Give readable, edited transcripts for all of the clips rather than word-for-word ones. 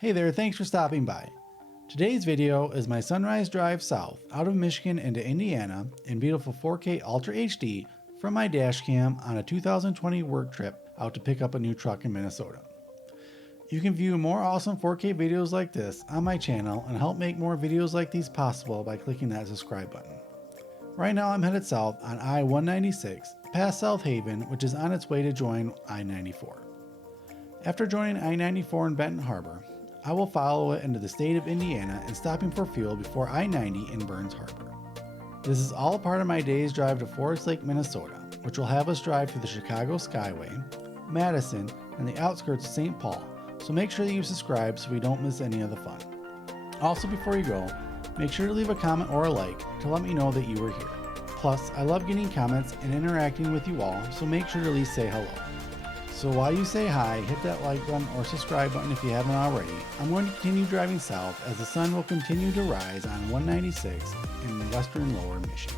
Hey there, thanks for stopping by. Today's video is my sunrise drive south out of Michigan into Indiana in beautiful 4K Ultra HD from my Dashcam on a 2020 work trip out to pick up a new truck in Minnesota. You can view more awesome 4K videos like this on my channel and help make more videos like these possible by clicking that subscribe button. Right now I'm headed south on I-196 past South Haven, which is on its way to join I-94. After joining I-94 in Benton Harbor, I will follow it into the state of Indiana and stopping for fuel before I-90 in Burns Harbor. This is all part of my day's drive to Forest Lake, Minnesota, which will have us drive through the Chicago Skyway, Madison, and the outskirts of St. Paul, so make sure that you subscribe so we don't miss any of the fun. Also, before you go, make sure to leave a comment or a like to let me know that you were here. Plus, I love getting comments and interacting with you all, so make sure to at least say hello. So while you say hi, hit that like button or subscribe button if you haven't already. I'm going to continue driving south as the sun will continue to rise on 196 in western lower Michigan.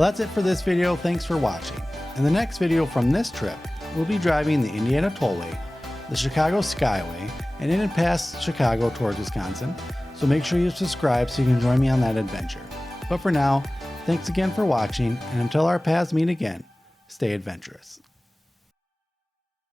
Well, that's it for this video. Thanks for watching. In the next video from this trip, we'll be driving the Indiana Tollway, the Chicago Skyway, and in and past Chicago towards Wisconsin. So make sure you subscribe so you can join me on that adventure. But for now, thanks again for watching, and until our paths meet again, stay adventurous.